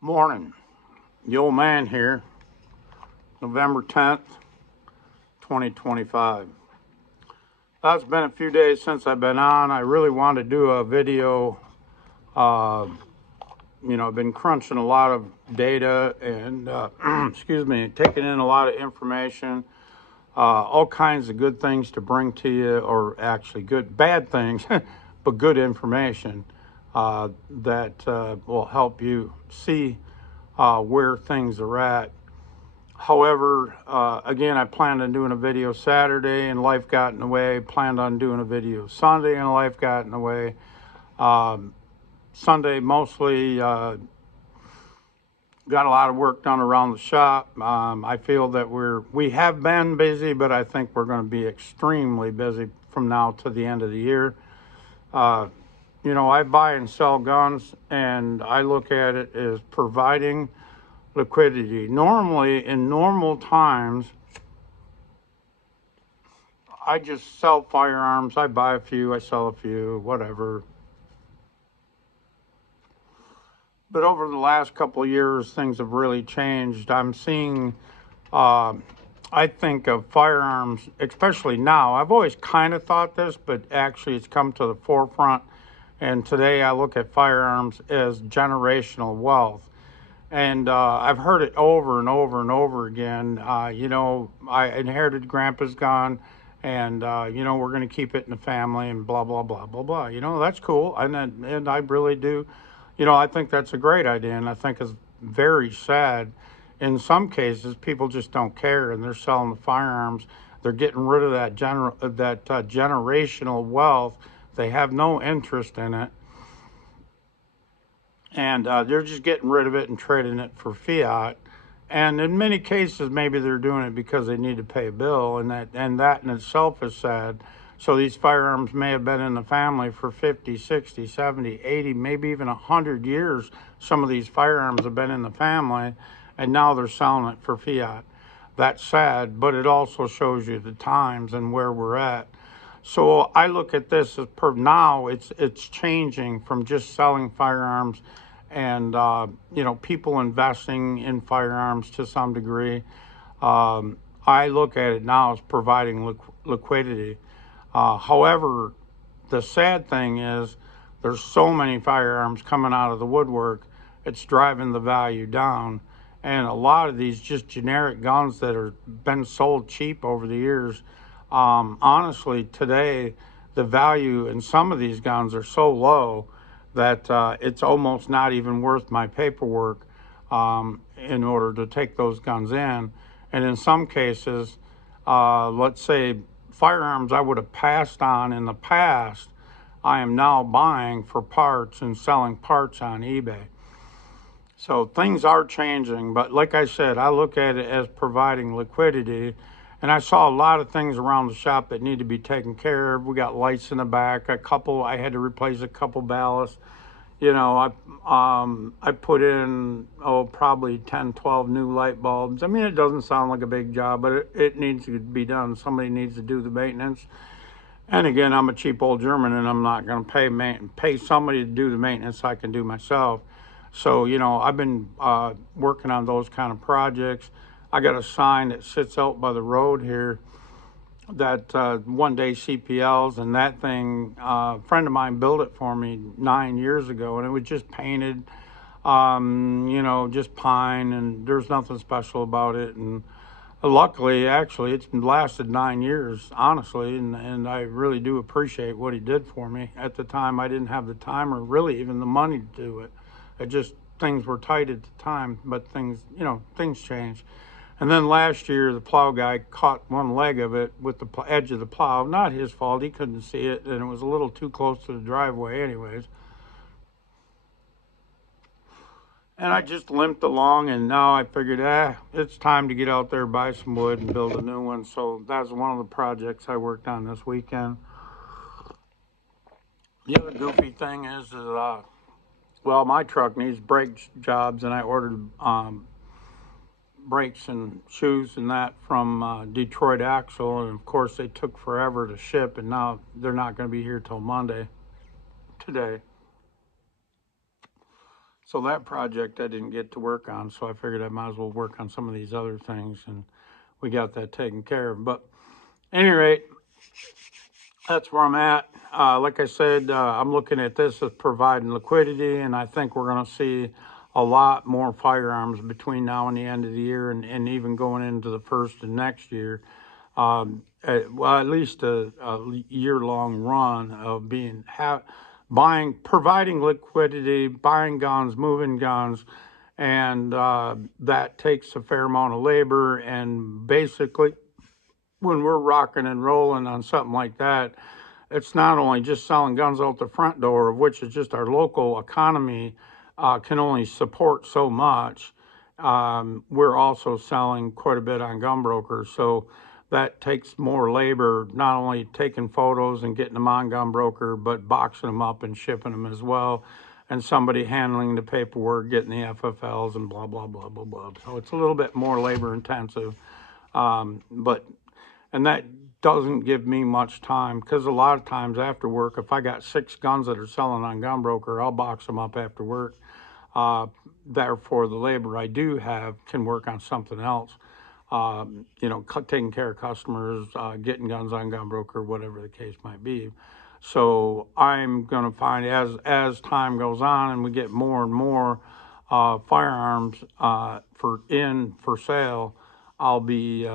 Morning. The old man here, November 10th, 2025. It's been a few days since I've been on. I really wanted to do a video. Uh, I've been crunching a lot of data and, excuse me, taking in a lot of information, all kinds of good things to bring to you, or actually bad things, but good information that will help you see where things are at. However, again, I planned on doing a video Saturday and life got in the way. Planned on doing a video Sunday and life got in the way. Sunday mostly got a lot of work done around the shop. I feel that we have been busy, but I think we're going to be extremely busy from now to the end of the year. I buy and sell guns, and I look at it as providing liquidity. Normally, in normal times, I just sell firearms. I buy a few, I sell a few, whatever. But over the last couple of years, things have really changed. I'm seeing, I think of firearms, especially now. I've always kind of thought this, but actually it's come to the forefront. And today I look at firearms as generational wealth. And I've heard it over and over and over again. I inherited Grandpa's gun, and we're going to keep it in the family, and blah blah blah blah blah. That's cool, and I really do. I think that's a great idea, and I think it's very sad. In some cases, people just don't care, and they're selling the firearms. They're getting rid of that generational wealth. They have no interest in it, and they're just getting rid of it and trading it for fiat. And in many cases, maybe they're doing it because they need to pay a bill, and that in itself is sad. So these firearms may have been in the family for 50, 60, 70, 80, maybe even 100 years. Some of these firearms have been in the family, and now they're selling it for fiat. That's sad, but it also shows you the times and where we're at. So I look at this as now it's changing from just selling firearms and people investing in firearms to some degree. I look at it now as providing liquidity. However, the sad thing is there's so many firearms coming out of the woodwork, it's driving the value down. And a lot of these just generic guns that are been sold cheap over the years, honestly, today the value in some of these guns are so low that it's almost not even worth my paperwork in order to take those guns in. And in some cases, let's say firearms I would have passed on in the past, I am now buying for parts and selling parts on eBay. So things are changing, but like I said, I look at it as providing liquidity. And I saw a lot of things around the shop that need to be taken care of. We got lights in the back, I had to replace a couple ballasts. I put in, probably 10, 12 new light bulbs. I mean, it doesn't sound like a big job, but it needs to be done. Somebody needs to do the maintenance. And again, I'm a cheap old German, and I'm not going to pay somebody to do the maintenance I can do myself. So, I've been working on those kind of projects. I got a sign that sits out by the road here that one day CPLs, and that thing, a friend of mine built it for me 9 years ago, and it was just painted, just pine, and there's nothing special about it. And luckily, actually, it's lasted 9 years, honestly, and I really do appreciate what he did for me. At the time, I didn't have the time or really even the money to do it. Things were tight at the time, but things change. And then last year, the plow guy caught one leg of it with the edge of the plow. Not his fault, he couldn't see it, and it was a little too close to the driveway anyways. And I just limped along, and now I figured, it's time to get out there, buy some wood, and build a new one. So that's one of the projects I worked on this weekend. The other goofy thing is my truck needs brake jobs, and I ordered brakes and shoes and that from Detroit Axle, and of course they took forever to ship, and now they're not going to be here till Monday today. So that project I didn't get to work on, so I figured I might as well work on some of these other things, and we got that taken care of. But at any rate, that's where I'm at. Like I said, I'm looking at this as providing liquidity, and I think we're going to see a lot more firearms between now and the end of the year, and even going into the first of next year. Well, at least a year-long run of buying, providing liquidity, buying guns, moving guns, and that takes a fair amount of labor. And basically, when we're rocking and rolling on something like that, it's not only just selling guns out the front door, of which is just our local economy can only support so much. We're also selling quite a bit on GunBroker, so that takes more labor, not only taking photos and getting them on GunBroker, but boxing them up and shipping them as well, and somebody handling the paperwork, getting the FFLs and blah, blah, blah, blah, blah. So it's a little bit more labor intensive, and that doesn't give me much time, because a lot of times after work, if I got 6 guns that are selling on GunBroker, I'll box them up after work. Therefore, the labor I do have can work on something else. Taking care of customers, getting guns on GunBroker, whatever the case might be. So I'm going to find, as time goes on and we get more and more firearms for sale, I'll be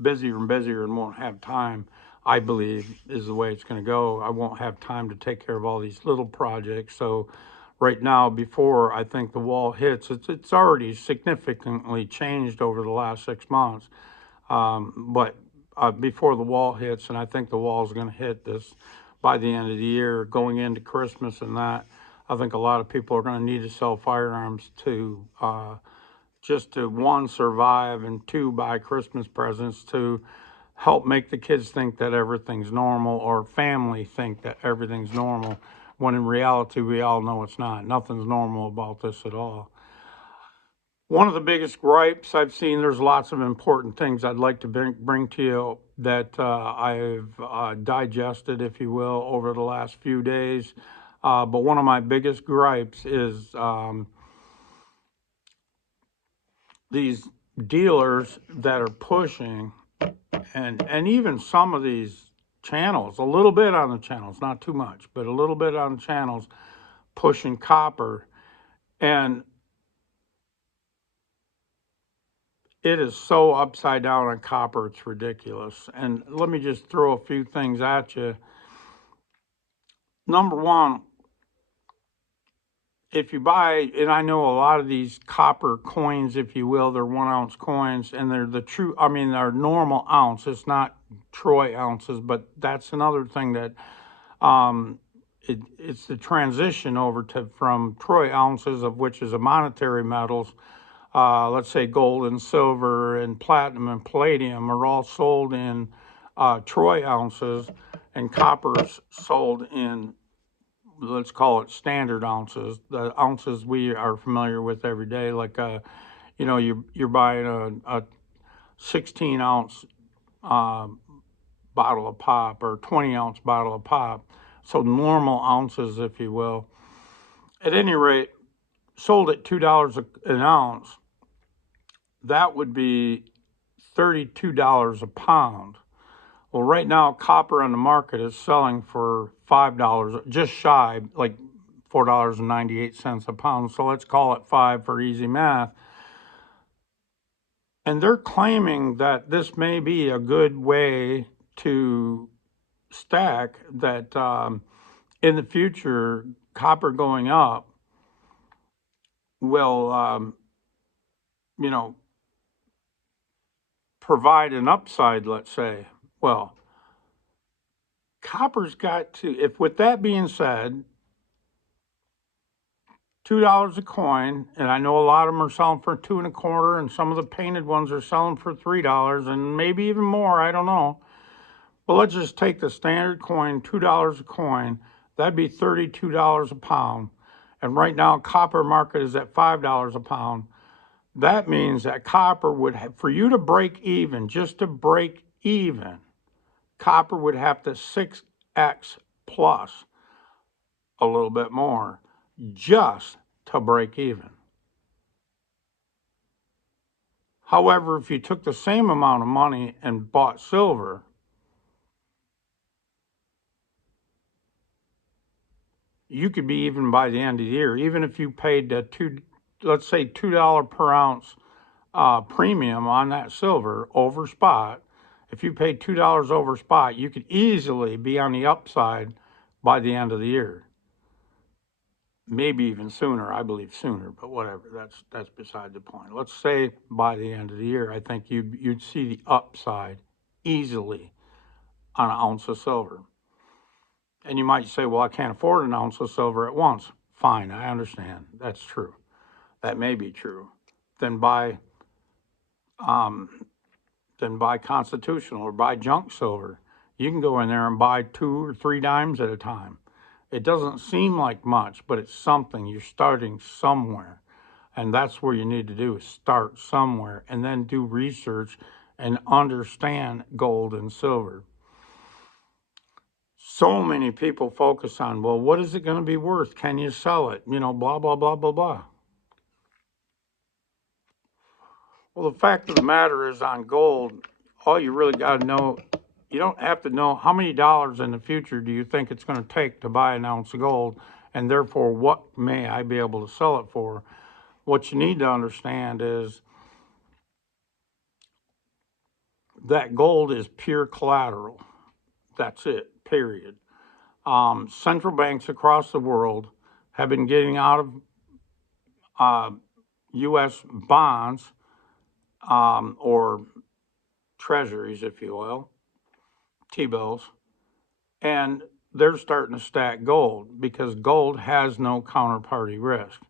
busier and busier and won't have time, I believe, is the way it's going to go. I won't have time to take care of all these little projects. So right now, before I think the wall hits, it's already significantly changed over the last 6 months. But before the wall hits, and I think the wall is going to hit this by the end of the year, going into Christmas and that, I think a lot of people are going to need to sell firearms to just to, one, survive, and two, buy Christmas presents to help make the kids think that everything's normal, or family think that everything's normal, when in reality we all know it's not. Nothing's normal about this at all. One of the biggest gripes I've seen, there's lots of important things I'd like to bring to you that I've digested, if you will, over the last few days. But one of my biggest gripes is these dealers that are pushing, and even some of these channels, a little bit on the channels, not too much, but a little bit on the channels, pushing copper. And it is so upside down on copper, it's ridiculous. And let me just throw a few things at you. Number one, if you buy, and I know a lot of these copper coins, if you will, they're 1 ounce coins, and they're they're normal ounce. It's not troy ounces, but that's another thing that it's the transition over from troy ounces, of which is a monetary metals. Let's say gold and silver and platinum and palladium are all sold in troy ounces, and copper's sold in, let's call it, standard ounces, the ounces we are familiar with every day. Like, you're buying a 16 ounce bottle of pop, or 20 ounce bottle of pop. So normal ounces, if you will. At any rate, sold at $2 an ounce, that would be $32 a pound. Well, right now, copper on the market is selling for $5, just shy, like $4.98 a pound. So let's call it 5 for easy math. And they're claiming that this may be a good way to stack, that in the future, copper going up will, provide an upside, let's say. Well, copper's got to, if, with that being said, $2 a coin, and I know a lot of them are selling for 2.25, and some of the painted ones are selling for $3, and maybe even more, I don't know. But let's just take the standard coin, $2 a coin, that'd be $32 a pound. And right now, copper market is at $5 a pound. That means that copper would have, for you to break even, just to break even, copper would have to 6x plus a little bit more. just to break even. However, if you took the same amount of money and bought silver, you could be even by the end of the year, even if you paid let's say $2 per ounce premium on that silver over spot. If you paid $2 over spot, you could easily be on the upside by the end of the year. Maybe even sooner. I believe sooner, but whatever. That's beside the point. Let's say by the end of the year, I think you'd see the upside easily on an ounce of silver. And you might say, well, I can't afford an ounce of silver at once. Fine, I understand. That's true. That may be true. Then buy um, constitutional or buy junk silver. You can go in there and buy 2 or 3 dimes at a time. It doesn't seem like much, but it's something. You're starting somewhere. And that's where you need to do is start somewhere and then do research and understand gold and silver. So many people focus on, well, what is it going to be worth? Can you sell it? You know, blah, blah, blah, blah, blah. Well, the fact of the matter is on gold, all you really got to know, you don't have to know how many dollars in the future do you think it's going to take to buy an ounce of gold, and therefore what may I be able to sell it for. What you need to understand is that gold is pure collateral. That's it, period. Central banks across the world have been getting out of U.S. bonds or treasuries, if you will, T-bills, and they're starting to stack gold because gold has no counterparty risk.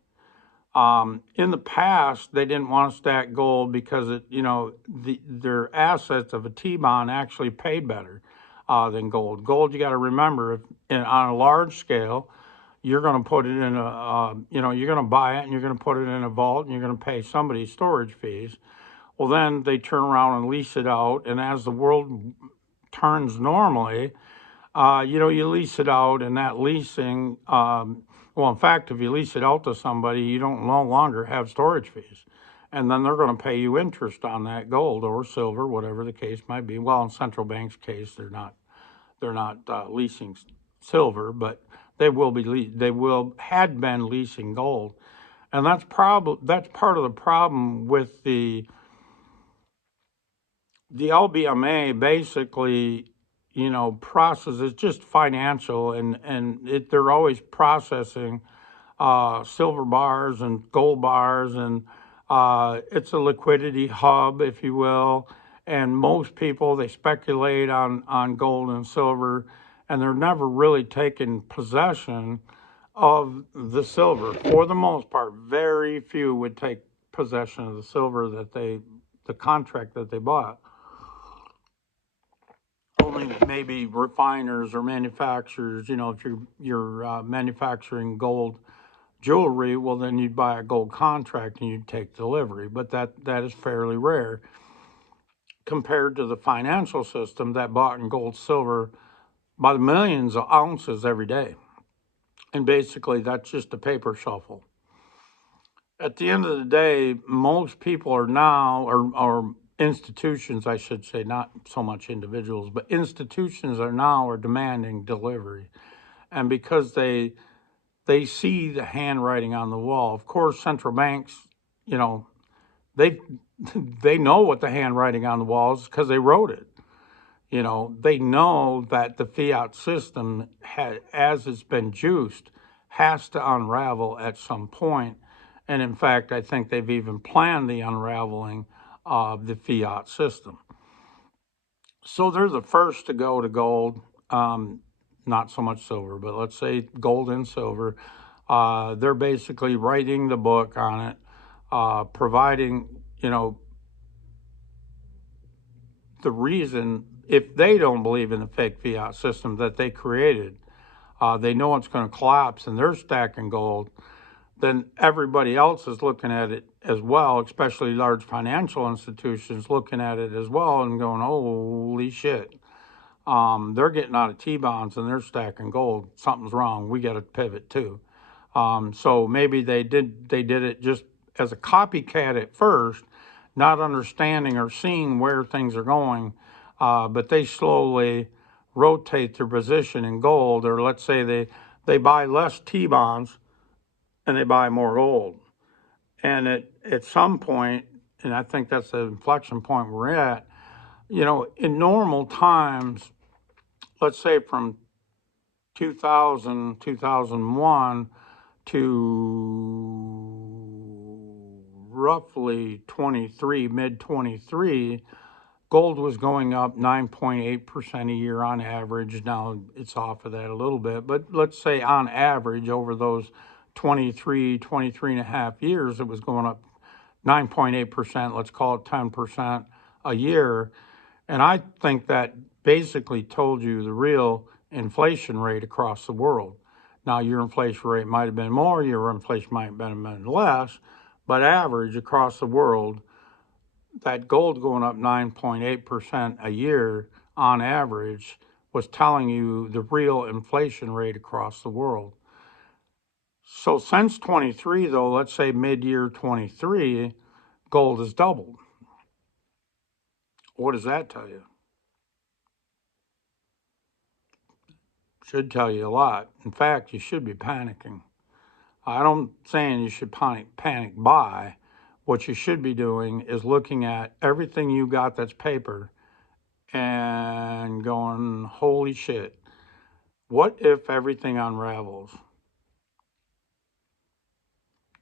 In the past, they didn't want to stack gold because their assets of a T-bond actually paid better than gold. Gold, you got to remember, on a large scale, you're going to put it in you're going to buy it and you're going to put it in a vault and you're going to pay somebody storage fees. Well, then they turn around and lease it out, and as the world turns normally, you lease it out, and that leasing, well, in fact, if you lease it out to somebody, you don't no longer have storage fees. And then they're going to pay you interest on that gold or silver, whatever the case might be. Well, in central bank's case, they're not leasing silver, but they had been leasing gold. And that's part of the problem with the LBMA basically, process is just financial, and they're always processing silver bars and gold bars, and it's a liquidity hub, if you will. And most people, they speculate on gold and silver, and they're never really taking possession of the silver. For the most part, very few would take possession of the silver the contract that they bought. Only maybe refiners or manufacturers, if you're manufacturing gold jewelry, well, then you'd buy a gold contract and you'd take delivery. But that is fairly rare compared to the financial system that bought in gold, silver by the millions of ounces every day. And basically, that's just a paper shuffle. At the end of the day, most people are now, or institutions, I should say, not so much individuals, but institutions are demanding delivery. And because they see the handwriting on the wall. Of course, central banks, they they know what the handwriting on the wall is because they wrote it. They know that the fiat system, as it's been juiced, has to unravel at some point. And in fact, I think they've even planned the unraveling of the fiat system. So they're the first to go to gold, not so much silver, but let's say gold and silver. They're basically writing the book on it, providing, the reason, if they don't believe in the fake fiat system that they created, they know it's going to collapse and they're stacking gold, then everybody else is looking at it as well, especially large financial institutions looking at it as well and going, holy shit. They're getting out of T-bonds and they're stacking gold. Something's wrong. We got to pivot too. So maybe they did it just as a copycat at first, not understanding or seeing where things are going, but they slowly rotate their position in gold, or let's say they buy less T-bonds and they buy more gold. And at some point, and I think that's the inflection point we're at, in normal times, let's say from 2000, 2001 to roughly 23, mid 23, gold was going up 9.8% a year on average. Now it's off of that a little bit, but let's say on average over those 23 and a half years, it was going up 9.8%, let's call it 10% a year. And I think that basically told you the real inflation rate across the world. Now, your inflation rate might have been more, your inflation might have been less, but average across the world, that gold going up 9.8% a year on average was telling you the real inflation rate across the world. So since 23, though, let's say mid-year 23, gold has doubled. What does that tell you? Should tell you a lot. In fact, you should be panicking. I don't saying you should panic buy. What you should be doing is looking at everything you got that's paper and going, holy shit, what if everything unravels?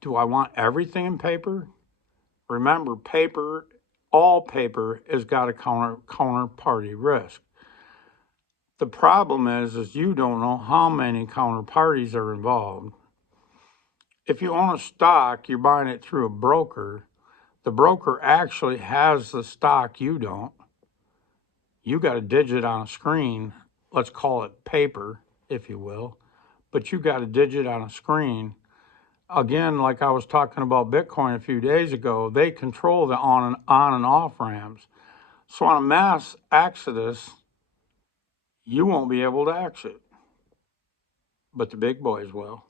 Do I want everything in paper? Remember, all paper has got a counterparty risk. The problem is you don't know how many counterparties are involved. If you own a stock, you're buying it through a broker. The broker actually has the stock, you don't. You got a digit on a screen, let's call it paper, if you will, but you got a digit on a screen. Again, like I was talking about Bitcoin a few days ago, they control the on and off ramps. So on a mass exodus, you won't be able to exit, but the big boys will.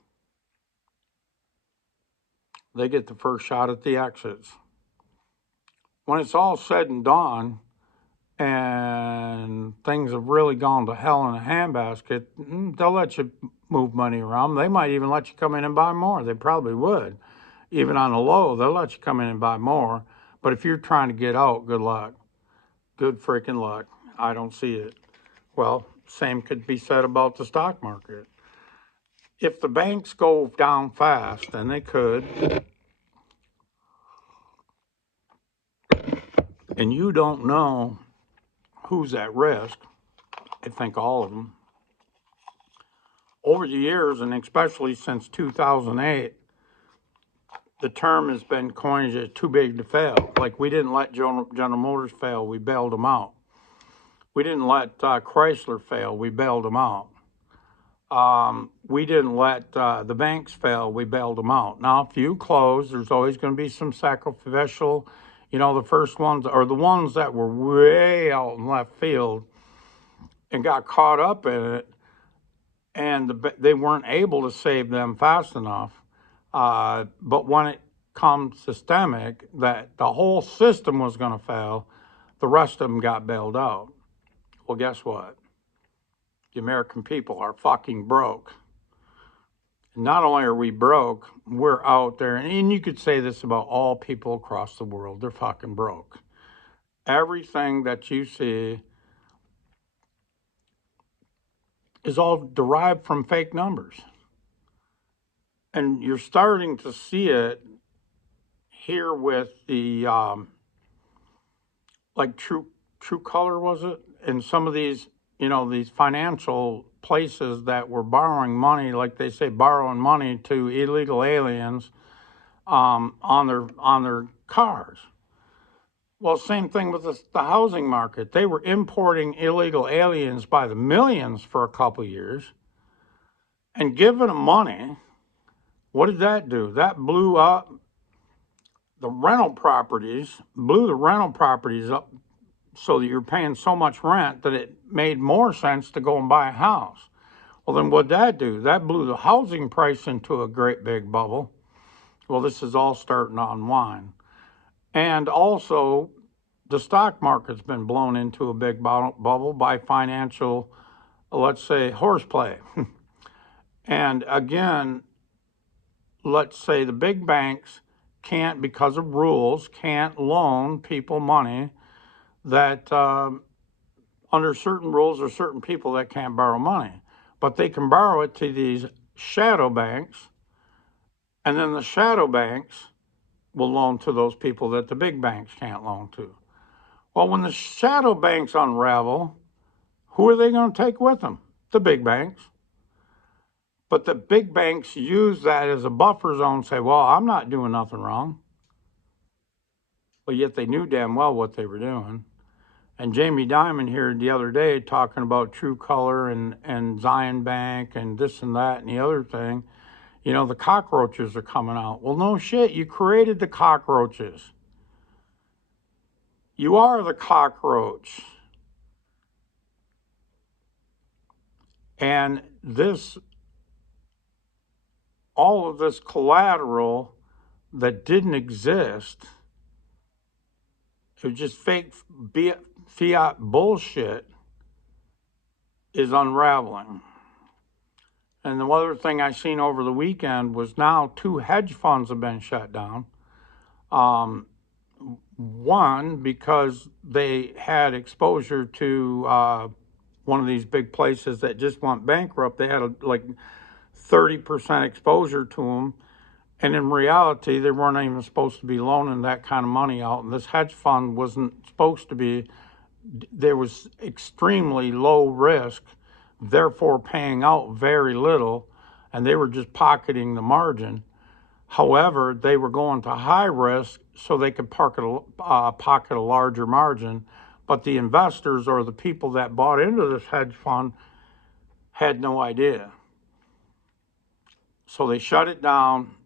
They get the first shot at the exits. When it's all said and done, and things have really gone to hell in a handbasket, they'll let you move money around. They might even let you come in and buy more. They probably would. Even on the low, they'll let you come in and buy more. But if you're trying to get out, good luck. Good freaking luck. I don't see it. Well, same could be said about the stock market. If the banks go down fast, and they could, and you don't know who's at risk, I think all of them. Over the years, and especially since 2008, the term has been coined as too big to fail. Like, we didn't let General Motors fail, we bailed them out. We didn't let Chrysler fail, we bailed them out. We didn't let the banks fail, we bailed them out. Now, if you close, there's always going to be some sacrificial, the first ones, or the ones that were way out in left field and got caught up in it, and they weren't able to save them fast enough. But when it comes systemic, that the whole system was going to fail, the rest of them got bailed out. Well, guess what? The American people are fucking broke. Not only are we broke, we're out there, and you could say this about all people across the world, they're fucking broke. Everything that you see is all derived from fake numbers. And you're starting to see it here with the, like True Color, was it? And some of these, these financial places that were borrowing money, like they say, borrowing money to illegal aliens on their cars. Well, same thing with the housing market. They were importing illegal aliens by the millions for a couple of years and giving them money. What did that do? That blew up the rental properties, up so that you're paying so much rent that it made more sense to go and buy a house. Well, then what'd that do? That blew the housing price into a great big bubble. Well, this is all starting to unwind. And also, the stock market's been blown into a big bubble by financial, let's say, horseplay. And again, let's say the big banks can't, because of rules, can't loan people money that under certain rules or certain people that can't borrow money. But they can borrow it to these shadow banks, and then the shadow banks will loan to those people that the big banks can't loan to. Well, when the shadow banks unravel, who are they going to take with them? The big banks. But the big banks use that as a buffer zone, say, well, I'm not doing nothing wrong. But yet they knew damn well what they were doing. And Jamie Dimon here the other day talking about True Color and Zion Bank and this and that and the other thing. You know, the cockroaches are coming out. Well, no shit, you created the cockroaches. You are the cockroach. And this, all of this collateral that didn't exist, it was just fake fiat bullshit, is unraveling. And the other thing I seen over the weekend was now 2 hedge funds have been shut down. One, because they had exposure to one of these big places that just went bankrupt. They had like 30% exposure to them. And in reality, they weren't even supposed to be loaning that kind of money out. And this hedge fund wasn't supposed to be, there was extremely low risk, therefore paying out very little, and they were just pocketing the margin. However, they were going to high risk so they could pocket a larger margin. But the investors or the people that bought into this hedge fund had no idea. So they shut it down.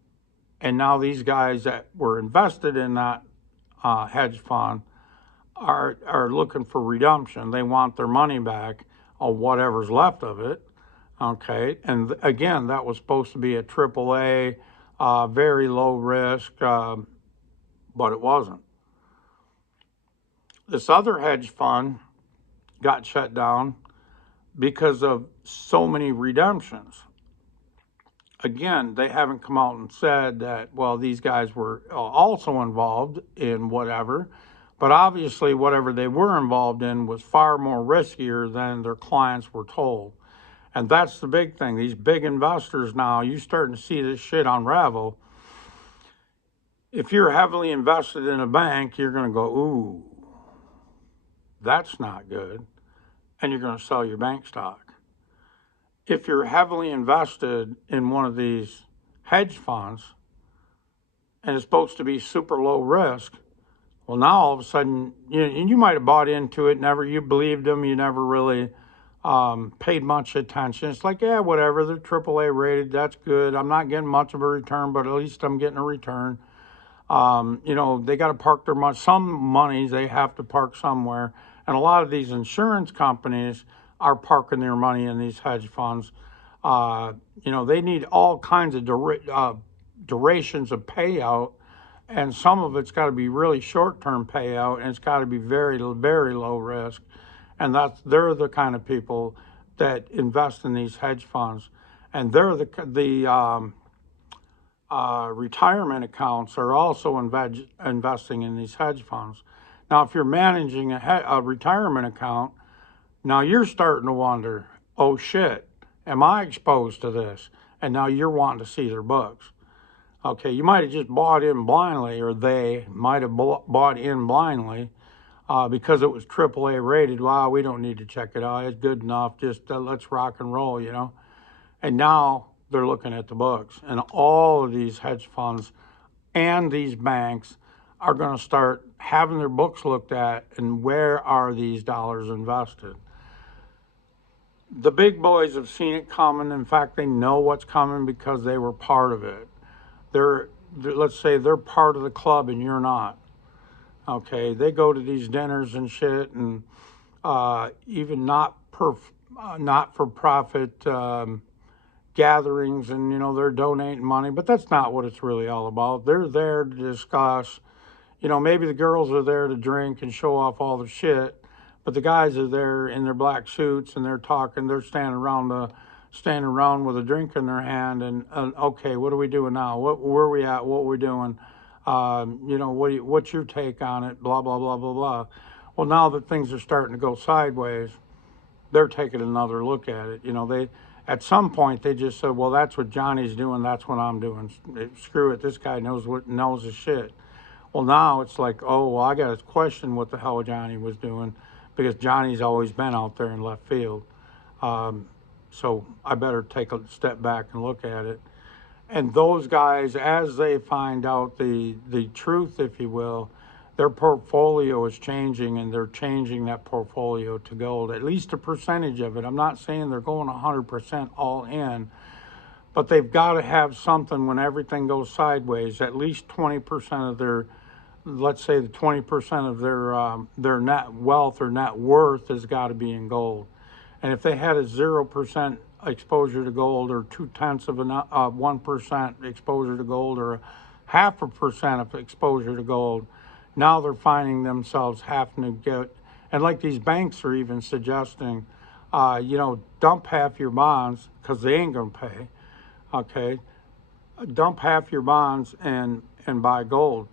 And now these guys that were invested in that hedge fund are looking for redemption. They want their money back or whatever's left of it. Okay, and again, that was supposed to be a AAA, very low risk, but it wasn't. This other hedge fund got shut down because of so many redemptions. Again, they haven't come out and said that, well, these guys were also involved in whatever, but obviously whatever they were involved in was far more riskier than their clients were told. And that's the big thing. These big investors now, you're starting to see this shit unravel. If you're heavily invested in a bank, you're going to go, ooh, that's not good. And you're going to sell your bank stock. If you're heavily invested in one of these hedge funds and it's supposed to be super low risk, well, now all of a sudden, you might have bought into it, you believed them, you never really paid much attention. It's like, yeah, whatever, they're AAA rated, that's good. I'm not getting much of a return, but at least I'm getting a return. They got to park their money. Some monies they have to park somewhere. And a lot of these insurance companies are parking their money in these hedge funds. They need all kinds of durations of payout, and some of it's got to be really short-term payout, and it's got to be very, very low risk. And they're the kind of people that invest in these hedge funds, and they're the retirement accounts are also investing in these hedge funds. Now, if you're managing a retirement account, now you're starting to wonder, oh shit, am I exposed to this? And now you're wanting to see their books. Okay, you might have just bought in blindly, or they might have bought in blindly because it was AAA rated. Wow, we don't need to check it out. It's good enough. Just let's rock and roll, And now they're looking at the books. And all of these hedge funds and these banks are going to start having their books looked at and where are these dollars invested. The big boys have seen it coming. In fact, they know what's coming because they were part of it. Let's say they're part of the club and you're not. Okay, they go to these dinners and shit, and even not not-for-profit gatherings, and they're donating money, but that's not what it's really all about. They're there to discuss. Maybe the girls are there to drink and show off all the shit, but the guys are there in their black suits and they're talking. They're standing around with a drink in their hand, and okay, what are we doing now? Where are we at? What are we doing? What's your take on it? Blah blah blah blah blah. Well, now that things are starting to go sideways, they're taking another look at it. They at some point they just said, well, that's what Johnny's doing. That's what I'm doing. Screw it. This guy knows his shit. Well, now it's like, oh, well, I got to question what the hell Johnny was doing, because Johnny's always been out there in left field. So I better take a step back and look at it. And those guys, as they find out the truth, if you will, their portfolio is changing, and they're changing that portfolio to gold, at least a percentage of it. I'm not saying they're going 100% all in, but they've got to have something when everything goes sideways. At least 20% of their, let's say the 20% of their net wealth or net worth has got to be in gold. And if they had a 0% exposure to gold, or 0.2% exposure to gold, or 0.5% of exposure to gold, now they're finding themselves having to get, and like these banks are even suggesting, dump half your bonds, because they ain't going to pay. Okay, dump half your bonds and buy gold.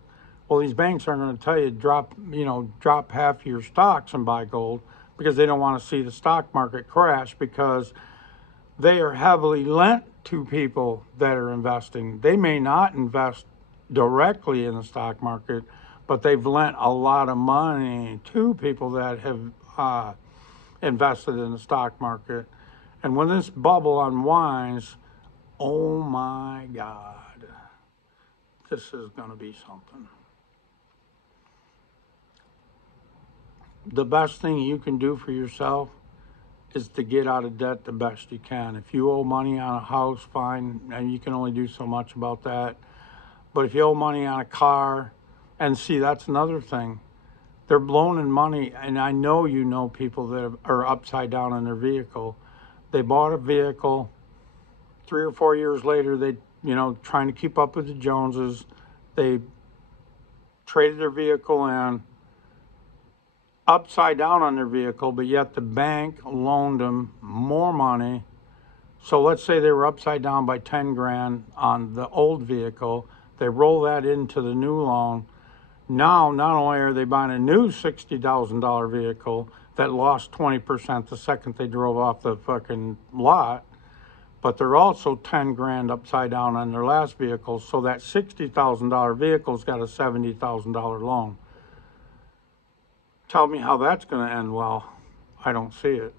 Well, these banks aren't going to tell you drop half your stocks and buy gold, because they don't want to see the stock market crash, because they are heavily lent to people that are investing. They may not invest directly in the stock market, but they've lent a lot of money to people that have invested in the stock market. And when this bubble unwinds, oh my God, this is going to be something. The best thing you can do for yourself is to get out of debt the best you can. If you owe money on a house, fine, and you can only do so much about that. But if you owe money on a car, and see, that's another thing. They're loaning money, and I know people that are upside down on their vehicle. They bought a vehicle, 3 or 4 years later, they, trying to keep up with the Joneses, they traded their vehicle in, upside down on their vehicle, but yet the bank loaned them more money. So let's say they were upside down by 10 grand on the old vehicle. They roll that into the new loan. Now, not only are they buying a new $60,000 vehicle that lost 20% the second they drove off the fucking lot, but they're also 10 grand upside down on their last vehicle. So that $60,000 vehicle's got a $70,000 loan. Tell me how that's going to end well. I don't see it.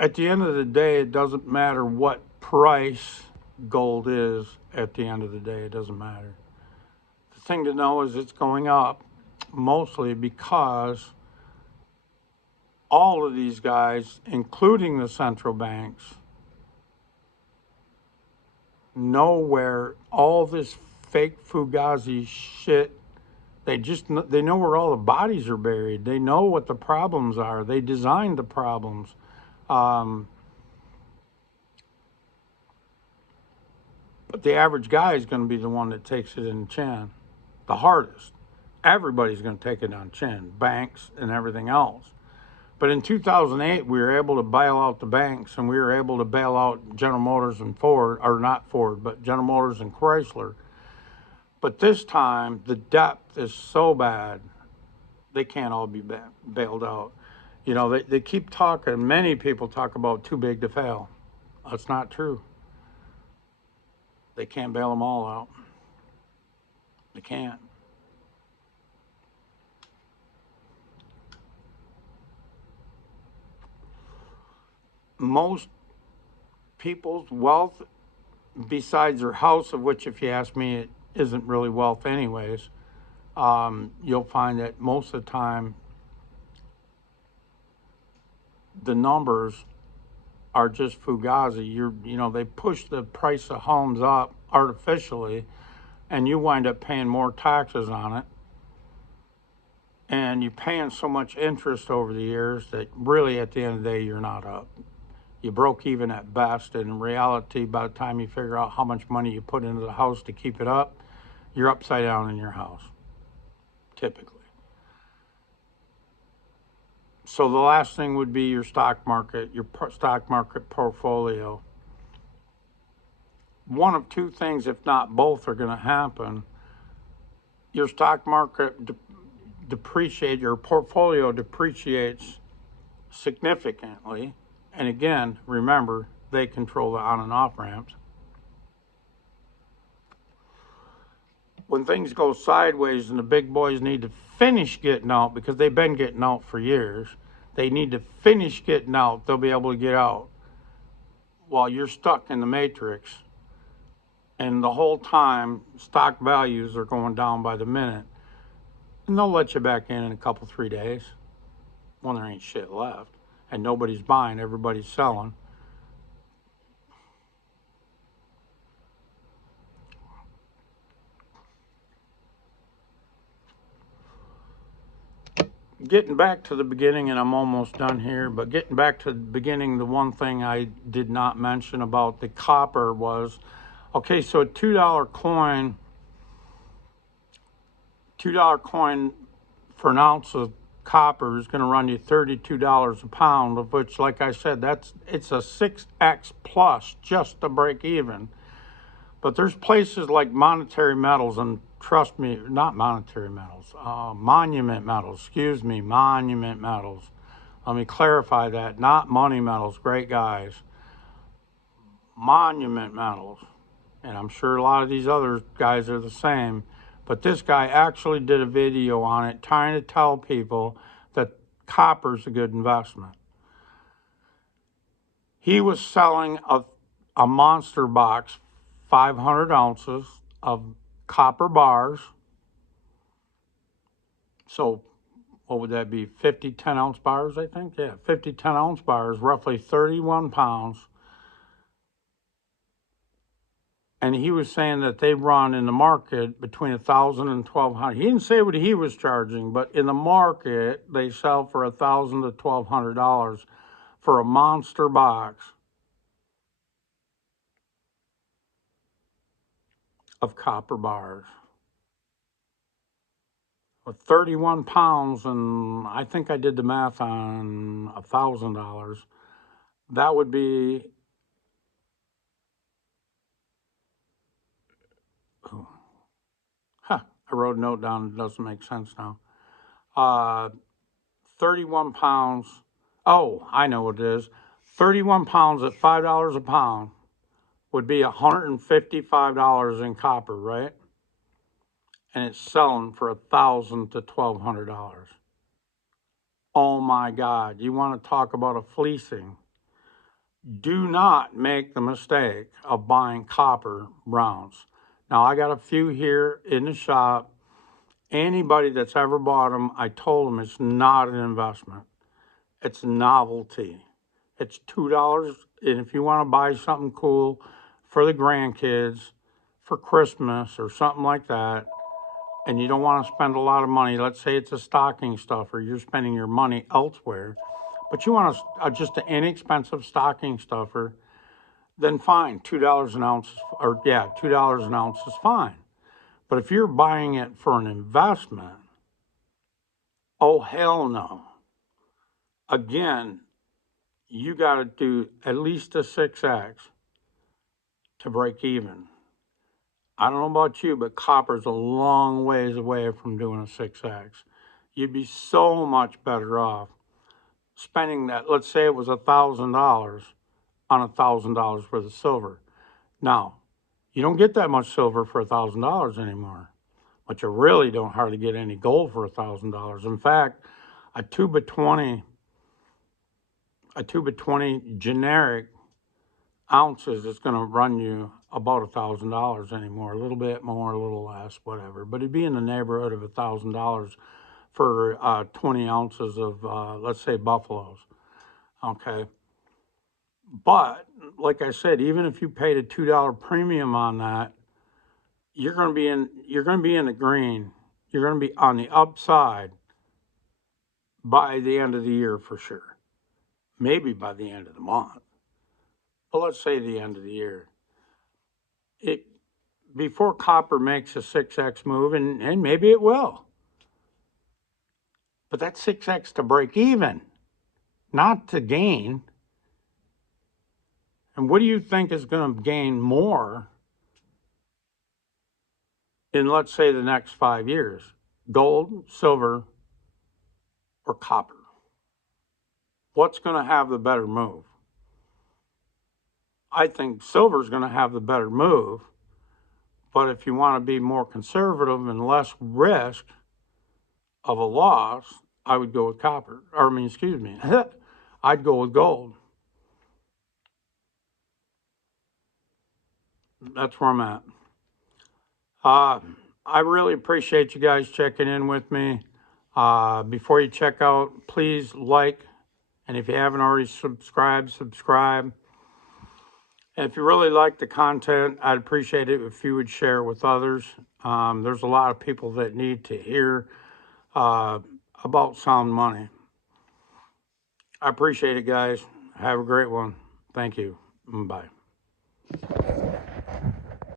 At the end of the day, it doesn't matter what price gold is. At the end of the day, it doesn't matter. The thing to know is it's going up, mostly because all of these guys, including the central banks, know where all this fake Fugazi shit, they know where all the bodies are buried. They know what the problems are. They designed the problems. But the average guy is going to be the one that takes it in chin, the hardest. Everybody's going to take it on chin, banks and everything else. But in 2008, we were able to bail out the banks, and we were able to bail out General Motors and Ford, or not Ford, but General Motors and Chrysler. But this time, the depth is so bad, they can't all be bailed out. They keep talking, many people talk about too big to fail. That's not true. They can't bail them all out. They can't. Most people's wealth, besides their house, of which, if you ask me, it isn't really wealth anyways, you'll find that most of the time the numbers are just Fugazi. They push the price of homes up artificially, and you wind up paying more taxes on it. And you're paying so much interest over the years that really at the end of the day, you're not up. You broke even at best. And in reality, by the time you figure out how much money you put into the house to keep it up, you're upside down in your house, typically. So the last thing would be your stock market portfolio. One of two things, if not both, are going to happen. Your stock market depreciates, your portfolio depreciates significantly. And again, remember, they control the on and off ramps. When things go sideways and the big boys need to finish getting out, because they've been getting out for years, they need to finish getting out, they'll be able to get out while you're stuck in the matrix. And the whole time, stock values are going down by the minute. And they'll let you back in a couple, 3 days when there ain't shit left. And nobody's buying, everybody's selling. Getting back to the beginning, and I'm almost done here, but getting back to the beginning, the one thing I did not mention about the copper was, okay, so a $2 coin for an ounce of copper is going to run you $32 a pound, of which, like I said, it's a 6x plus just to break even. But there's places like Monetary Metals, and trust me, not Monetary Metals, Monument Metals, Monument Metals. Let me clarify that, not Money Metals, great guys. Monument Metals. And I'm sure a lot of these other guys are the same. But this guy actually did a video on it trying to tell people that copper's a good investment. He was selling a monster box, 500 ounces of copper bars. So what would that be? 50 10-ounce bars, I think? Yeah, 50 10-ounce bars, roughly 31 pounds. And he was saying that they run in the market between $1,000 and $1,200. He didn't say what he was charging, but in the market, they sell for $1,000 to $1,200 for a monster box of copper bars. With 31 pounds, and I think I did the math on $1,000, that would be, I wrote a note down, it doesn't make sense now. 31 pounds, oh, I know what it is. 31 pounds at $5 a pound would be $155 in copper, right? And it's selling for $1,000 to $1,200. Oh my God, you want to talk about a fleecing? Do not make the mistake of buying copper rounds. Now, I got a few here in the shop. Anybody that's ever bought them, I told them it's not an investment. It's novelty. It's $2, and if you want to buy something cool for the grandkids, for Christmas or something like that, and you don't want to spend a lot of money, let's say it's a stocking stuffer, you're spending your money elsewhere, but you want just an inexpensive stocking stuffer, then fine, $2 an ounce, or yeah, $2 an ounce is fine. But if you're buying it for an investment, oh hell no. Again, you got to do at least a 6x to break even. I don't know about you, but copper's a long ways away from doing a 6x. You'd be so much better off spending that. Let's say it was $1,000 on $1,000 worth of silver. Now, you don't get that much silver for $1,000 anymore, but you really don't hardly get any gold for $1,000. In fact, a tube of 20 generic ounces is going to run you about $1,000 anymore, a little bit more, a little less, whatever. But it'd be in the neighborhood of $1,000 for 20 ounces of, let's say, buffaloes. Okay. But like I said, even if you paid a $2 premium on that, you're going to be in the green. You're going to be on the upside by the end of the year for sure. Maybe by the end of the month. But let's say the end of the year. It before copper makes a 6x move, and maybe it will. But that's 6x to break even, not to gain. And what do you think is going to gain more in, let's say, the next 5 years? Gold, silver, or copper? What's going to have the better move? I think silver's going to have the better move. But if you want to be more conservative and less risk of a loss, I would go with copper. I'd go with gold. That's where I'm at. I really appreciate you guys checking in with me. Before you check out, please like, and if you haven't already subscribed, subscribe. And if you really like the content, I'd appreciate it if you would share it with others. There's a lot of people that need to hear about sound money. I appreciate it, guys. Have a great one. Thank you. Bye.